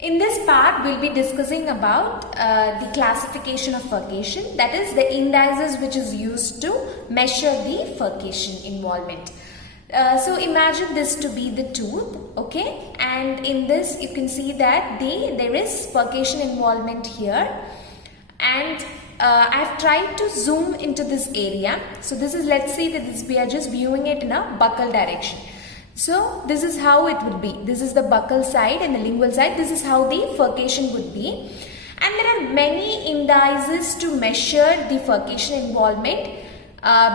In this part, we'll be discussing about the classification of furcation, that is the indices which is used to measure the furcation involvement. So imagine this to be the tooth, okay, and in this you can see that there is furcation involvement here, and I've tried to zoom into this area. So this is, let's say that we are just viewing it in a buccal direction. So this is how it would be. This is the buccal side and the lingual side. This is how the furcation would be. And there are many indices to measure the furcation involvement.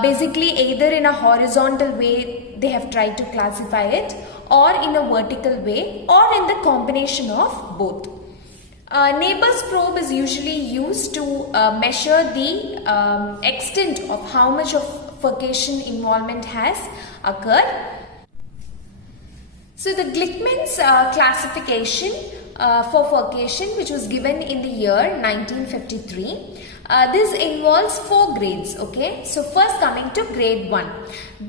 Basically either in a horizontal way they have tried to classify it, or in a vertical way, or in the combination of both. Neighbors probe is usually used to measure the extent of how much of furcation involvement has occurred. So the Glickman's classification for furcation, which was given in the year 1953, this involves 4 grades, okay. So first coming to grade 1.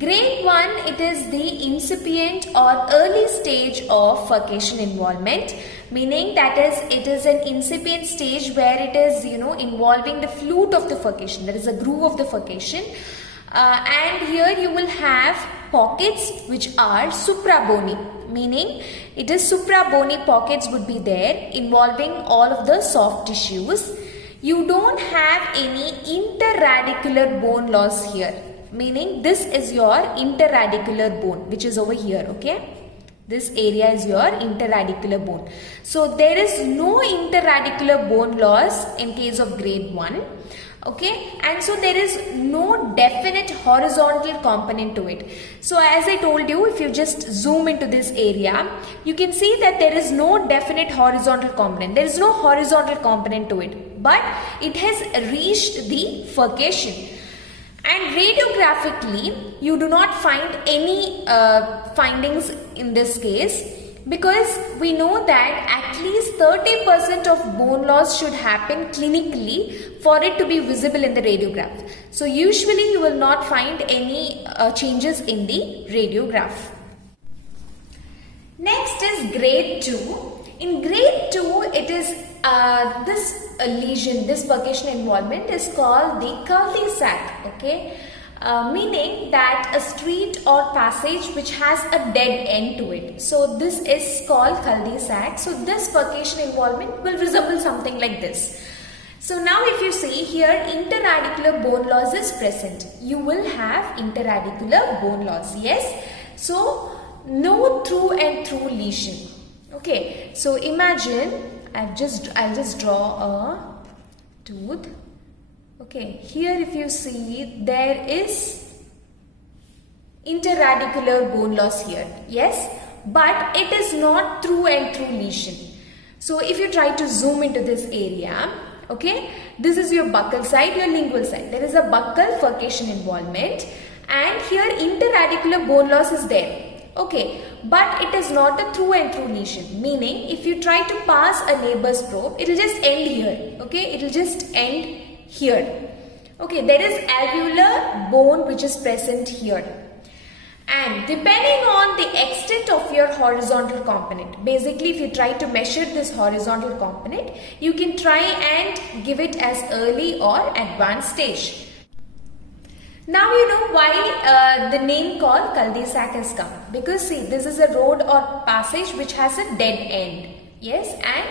Grade 1, it is the incipient or early stage of furcation involvement, meaning that is it is an incipient stage where it is involving the flute of the furcation, that is a groove of the furcation. And here you will have pockets which are suprabony, meaning it is suprabony pockets would be there involving all of the soft tissues. You don't have any interradicular bone loss here, meaning this is your interradicular bone which is over here, okay. This area is your interradicular bone. So there is no interradicular bone loss in case of grade 1. Okay, and so there is no definite horizontal component to it. So as I told you, if you just zoom into this area, you can see that there is no definite horizontal component. There is no horizontal component to it, but it has reached the furcation. And radiographically, you do not find any findings in this case, because we know that at least 30% of bone loss should happen clinically for it to be visible in the radiograph. So usually you will not find any changes in the radiograph. Next is grade 2. In grade 2, it is this lesion, this furcation involvement is called the cul-de-sac, okay. Meaning that a street or passage which has a dead end to it. So this is called cul-de-sac. So this furcation involvement will resemble something like this. So now if you see here, interradicular bone loss is present. You will have interradicular bone loss, yes. So no through and through lesion. Okay, so imagine I'll just draw a tooth. Okay, here if you see, there is interradicular bone loss here, yes, but it is not through and through lesion. So if you try to zoom into this area, okay, this is your buccal side, your lingual side. There is a buccal furcation involvement, and here interradicular bone loss is there. Okay, but it is not a through and through lesion, meaning if you try to pass a neighbor's probe, it will just end here, okay, it will just end here. Okay, there is alveolar bone which is present here, and depending on the extent of your horizontal component, basically if you try to measure this horizontal component, you can try and give it as early or advanced stage. Now you know why the name called cul-de-sac has come, because see, this is a road or passage which has a dead end, yes, and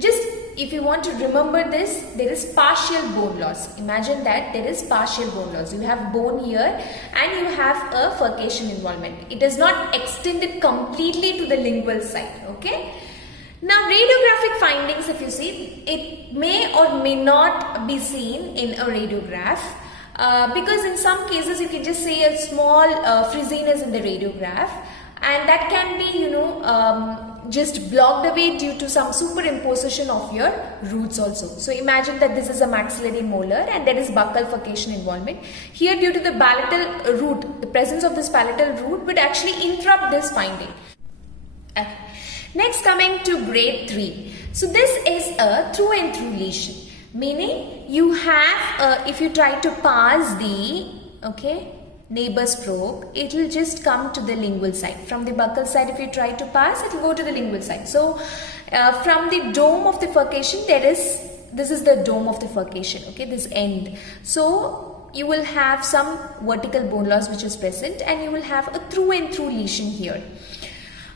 just if you want to remember this, there is partial bone loss. Imagine that there is partial bone loss. You have bone here and you have a furcation involvement. It is not extended completely to the lingual side, okay. Now radiographic findings, if you see, it may or may not be seen in a radiograph. Because in some cases you can just see a small frizziness in the radiograph, and that can be just blocked away due to some superimposition of your roots also. So imagine that this is a maxillary molar and there is buccal furcation involvement. Here due to the palatal root, the presence of this palatal root would actually interrupt this finding. Okay. Next coming to grade 3. So this is a through and through lesion. Meaning you have, if you try to pass the, okay, neighbor's probe, it will just come to the lingual side. From the buccal side, if you try to pass, it will go to the lingual side. So From the dome of the furcation, this is the dome of the furcation, okay, this end. So you will have some vertical bone loss which is present, and you will have a through and through lesion here.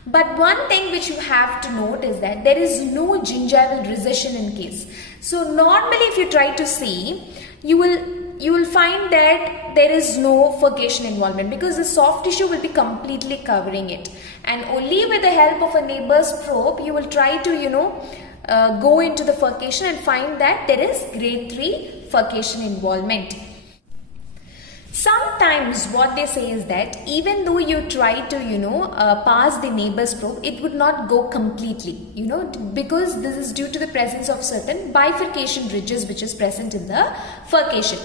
But one thing which you have to note is that there is no gingival recession in case. So normally if you try to see, you will find that there is no furcation involvement because the soft tissue will be completely covering it, and only with the help of a neighbor's probe you will try to go into the furcation and find that there is grade 3 furcation involvement. Sometimes what they say is that even though you try to pass the neighbor's probe, it would not go completely, because this is due to the presence of certain bifurcation ridges which is present in the furcation.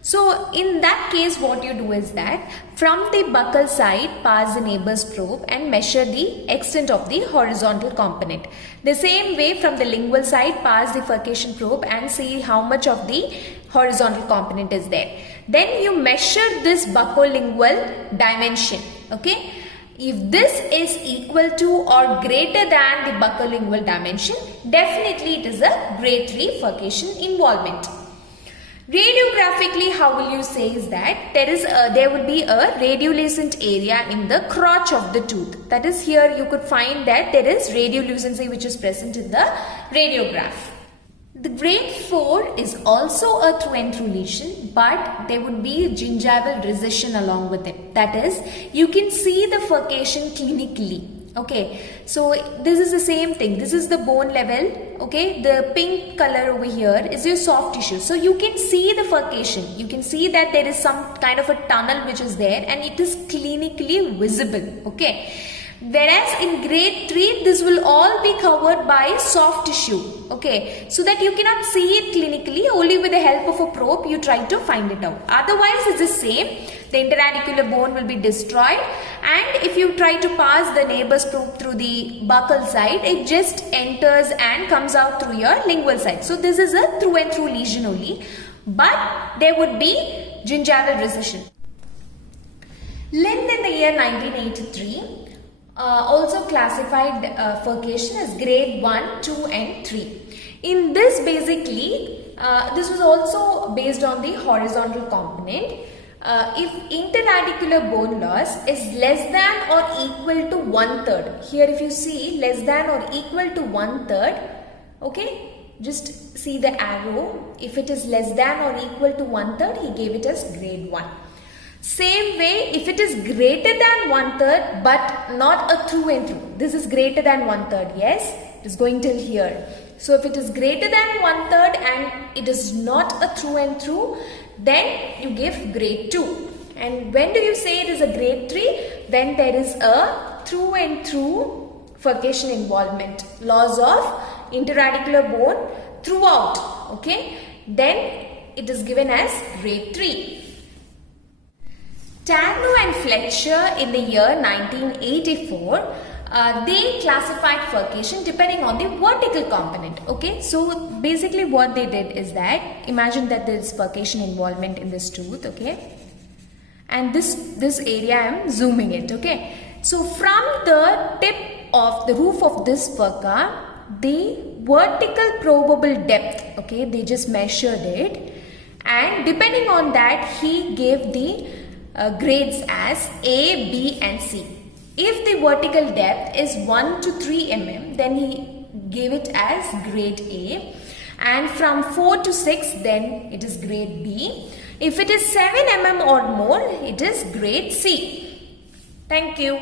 So in that case, what you do is that from the buccal side, pass the neighbor's probe and measure the extent of the horizontal component. The same way from the lingual side, pass the furcation probe and see how much of the horizontal component is there. Then you measure this buccolingual dimension, okay? If this is equal to or greater than the buccolingual dimension, definitely it is a grade 3 furcation involvement. Radiographically, how will you say is that there will be a radiolucent area in the crotch of the tooth. That is, here you could find that there is radiolucency which is present in the radiograph. The grade 4 is also a through and through lesion, but there would be gingival recession along with it. That is, you can see the furcation clinically. Okay, so this is the same thing. This is the bone level. Okay, the pink color over here is your soft tissue. So you can see the furcation. You can see that there is some kind of a tunnel which is there, and it is clinically visible. Okay. Whereas in grade 3, this will all be covered by soft tissue, okay, so that you cannot see it clinically. Only with the help of a probe you try to find it out. Otherwise it's the same. The interradicular bone will be destroyed, and if you try to pass the neighbor's probe through the buccal side, it just enters and comes out through your lingual side. So this is a through and through lesion only, but there would be gingival recession. Lind in the year 1983 also classified furcation as grade 1, 2 and 3. In this basically, this was also based on the horizontal component. If interradicular bone loss is less than or equal to 1/3, here if you see less than or equal to 1/3, okay, just see the arrow. If it is less than or equal to 1/3, he gave it as grade 1. Same way, if it is greater than 1/3 but not a through and through, this is greater than 1/3, yes, it is going till here. So if it is greater than 1/3 and it is not a through and through, then you give grade 2. And when do you say it is a grade 3? When there is a through and through furcation involvement, loss of interradicular bone throughout, okay, then it is given as grade 3. Tadno and Fletcher in the year 1984, they classified furcation depending on the vertical component. Okay, so basically what they did is that, imagine that there is furcation involvement in this tooth, okay, and this area I am zooming it, okay. So from the tip of the roof of this furca, the vertical probable depth, okay, they just measured it, and depending on that he gave the grades as A, B and C. If the vertical depth is 1 to 3 mm, then he gave it as grade A, and from 4 to 6 then it is grade B. If it is 7 mm or more, it is grade C. Thank you.